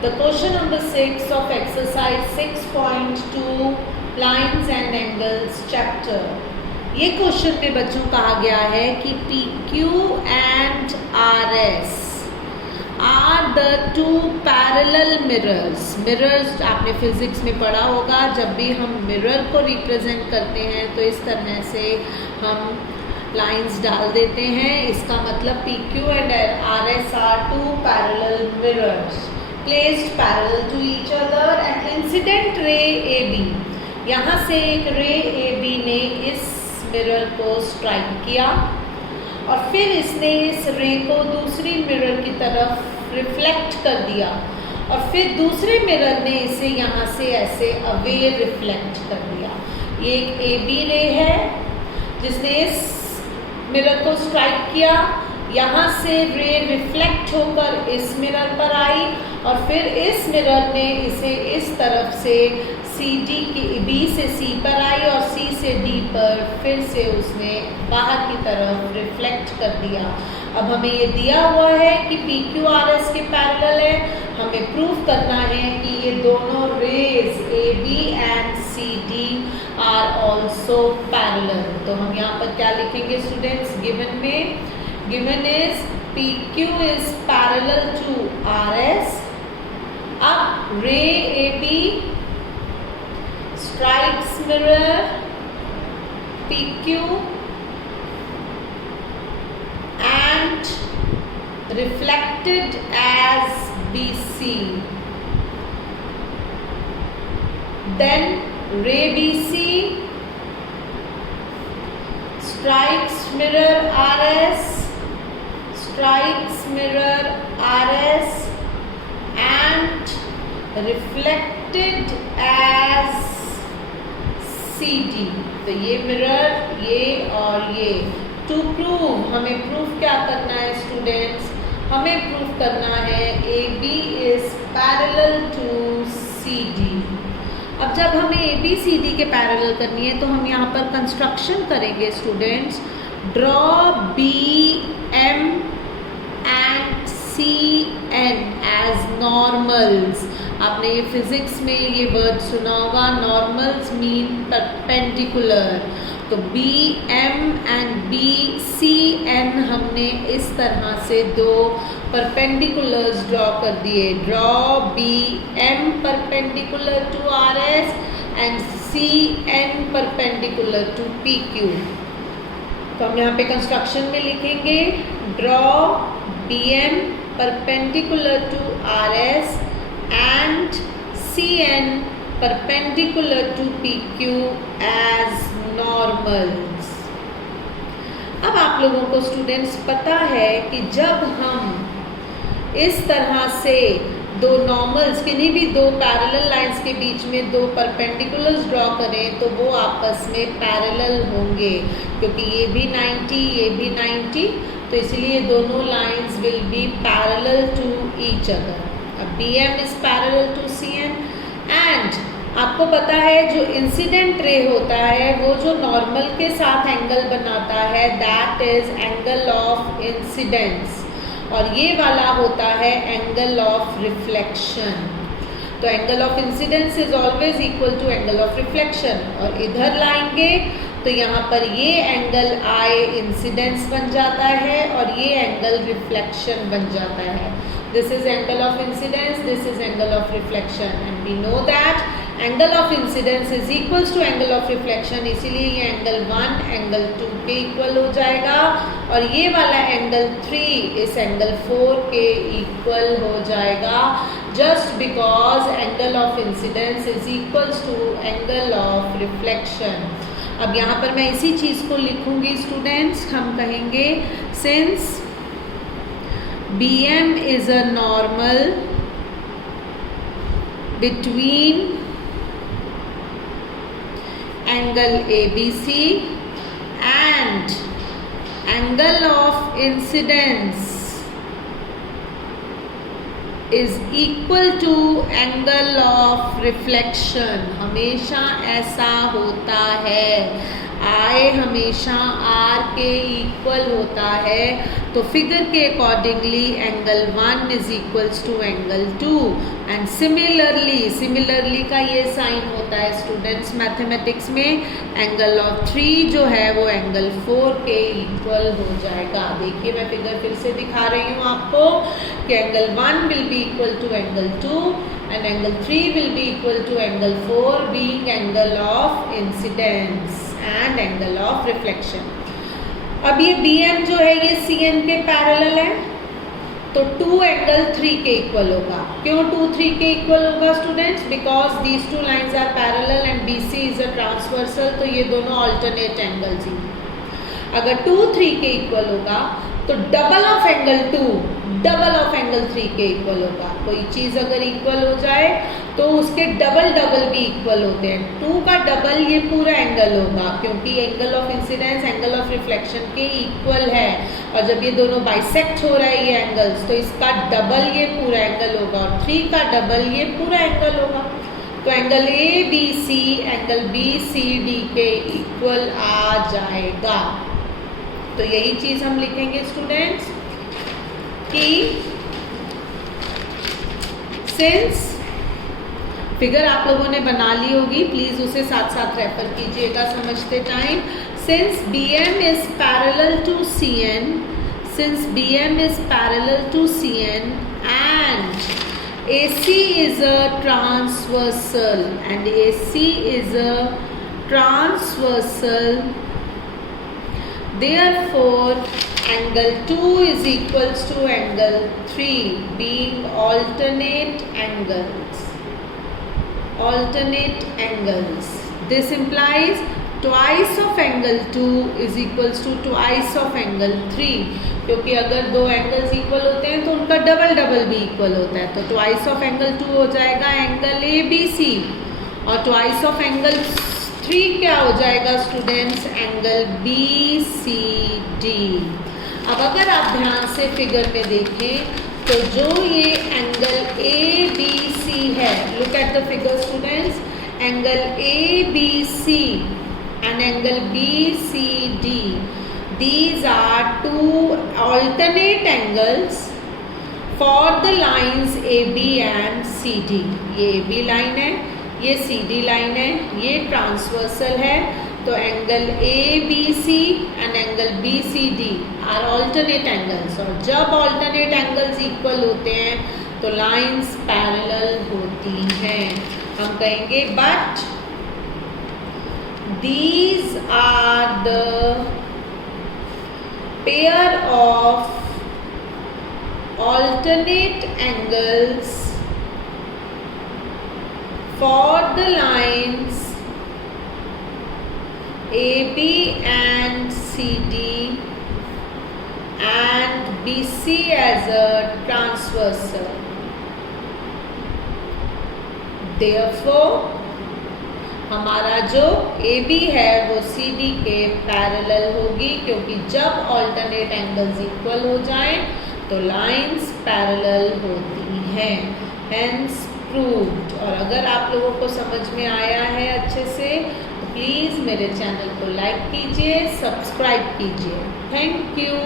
The question number 6 of exercise 6.2 lines and angles chapter. ये question में बच्चों कहा गया है कि PQ and RS are the two parallel mirrors. Mirrors आपने फिजिक्स में पढ़ा होगा, जब भी हम मिरर को रिप्रेजेंट करते हैं तो इस तरह से हम लाइंस डाल देते हैं. इसका मतलब PQ and RS are two parallel mirrors placed parallel to each other and incident ray AB. यहाँ से एक रे AB ने इस मिरर को स्ट्राइक किया और फिर इसने इस रे को दूसरी मिरर की तरफ रिफ्लेक्ट कर दिया और फिर दूसरे मिरर ने इसे यहाँ से ऐसे अवे रिफ्लेक्ट कर दिया. ये एक AB रे है जिसने इस मिरर को स्ट्राइक किया, यहाँ से रे रिफ्लेक्ट होकर इस मिरर पर आई और फिर इस मिरर ने इसे इस तरफ से B से C पर आई और C से D पर फिर से उसने बाहर की तरफ रिफ्लेक्ट कर दिया. अब हमें ये दिया हुआ है कि PQ RS के पैरेलल है. हमें प्रूफ करना है कि ये दोनों rays AB and CD are also parallel. तो हम यहाँ पर क्या लिखेंगे students? Given is PQ is parallel to RS. अब रे AB strikes mirror PQ and reflected as BC. Then ray BC strikes mirror RS and reflected as CD. तो ये मिरर, ये और ये. टू प्रूव, हमें प्रूफ क्या करना है स्टूडेंट्स? हमें प्रूफ करना है AB is parallel to CD. अब जब हमें ABCD के पैरेलल करनी है तो हम यहाँ पर कंस्ट्रक्शन करेंगे students. Draw BM and CN as normals. आपने ये फिजिक्स में ये वर्ड सुना होगा, नॉर्मल्स मीन परपेंडिकुलर. तो BM एंड BCN हमने इस तरह से दो परपेंडिकुलर्स ड्रॉ कर दिए. Draw BM perpendicular to RS and CN perpendicular to PQ. तो हम यहाँ पे कंस्ट्रक्शन में लिखेंगे draw BM perpendicular to RS and CN perpendicular to PQ as normals. अब आप लोगों को स्टूडेंट्स पता है कि जब हम इस तरह से दो नॉर्मल्स, किन्हीं भी दो पैरेलल लाइंस के बीच में दो परपेंडिकुलर्स ड्रॉ करें तो वो आपस में पैरेलल होंगे, क्योंकि ये भी 90 ये भी 90, तो इसलिए दोनों lines will be parallel to each other. BM is parallel to CN and आपको पता है जो इंसिडेंट रे होता है वो जो नॉर्मल के साथ एंगल बनाता है that is angle of incidence और ये वाला होता है एंगल ऑफ रिफ्लेक्शन. तो angle of incidence is always equal to angle of reflection और इधर लाएंगे तो यहाँ पर ये एंगल I इंसिडेंस बन जाता है और ये एंगल रिफ्लेक्शन बन जाता है. This is angle of incidence, this is angle of reflection and we know that angle of incidence is equals to angle of reflection. इसीलिए ये angle 1 angle 2 के equal हो जाएगा और ये वाला angle 3 इस angle 4 के equal हो जाएगा just because angle of incidence is equals to angle of reflection. अब यहाँ पर मैं इसी चीज़ को लिखूंगी स्टूडेंट्स. हम कहेंगे since BM is a normal between angle ABC and angle of incidence is equal to angle of reflection. हमेशा ऐसा होता है. I हमेशा R के इक्वल होता है, तो फिगर के accordingly angle 1 is equals to angle 2 and similarly का ये साइन होता है स्टूडेंट्स मैथमेटिक्स में, एंगल ऑफ 3 जो है वो एंगल 4 के इक्वल हो जाएगा। देखिए मैं फिगर फिर से दिखा रही हूँ आपको कि angle 1 will be equal to angle 2 and angle 3 will be equal to angle 4 being angle of incidence and angle of reflection। अब ये BM जो है ये CN के पैरेलल है, तो 2 एंगल 3 के इक्वल होगा। क्यों 2 3 के इक्वल होगा students? Because these 2 lines are parallel and BC is a transversal, तो ये दोनों ऑल्टरनेट एंगल्स ही। अगर 2 3 के इक्वल होगा तो double of angle 2 double of angle 3 के इक्वल होगा। कोई चीज़ अगर इक्वल हो जाए तो उसके डबल भी इक्वल होते हैं। 2 का डबल ये पूरा एंगल होगा, क्योंकि angle of incidence angle of reflection के इक्वल है, और जब ये दोनों बाइसेक्ट हो रहा है ये एंगल्स, तो इसका डबल ये पूरा एंगल होगा और 3 का डबल ये पूरा एंगल होगा। तो एंगल ABC एंगल BCD के इक्वल आ जाएगा। तो यही चीज़ हम लिखेंगे स्टूडेंट्स कि सिंस फिगर आप लोगों ने बना ली होगी, प्लीज उसे साथ साथ रेफर कीजिएगा समझते time. Since BM is parallel to CN, since BM is parallel to CN and AC is a transversal and AC is a transversal, therefore angle 2 is equals to angle 3 being alternate angles. This implies twice of angle 2 is equals to twice of angle 3, क्योंकि अगर दो angles equal होते हैं तो उनका double भी equal होता है, तो ट्वाइस ऑफ एंगल 2 हो जाएगा एंगल ABC और ट्वाइस ऑफ एंगल 3 क्या हो जाएगा स्टूडेंट्स? Angle BCD। अब अगर आप ध्यान से फिगर में देखें तो जो ये एंगल ABC है, look at the figure students, angle ABC and angle BCD, these are 2 alternate angles for the lines AB and CD। ये AB लाइन है, ये CD लाइन है, ये ट्रांसवर्सल है, तो angle ABC and angle BCD are alternate angles, और जब alternate angles equal होते हैं तो लाइंस पैरेलल होती हैं। हम कहेंगे but these are the pair of alternate angles for the lines AB and CD and BC as a transversal. Therefore हमारा जो AB है वो CD के पैरेलल होगी, क्योंकि जब ऑल्टरनेट एंगल्स इक्वल हो जाएं तो लाइंस पैरेलल होती हैं, हेंस प्रूव्ड। और अगर आप लोगों को समझ में आया है अच्छे से तो प्लीज़ मेरे चैनल को लाइक कीजिए, सब्सक्राइब कीजिए। Thank you.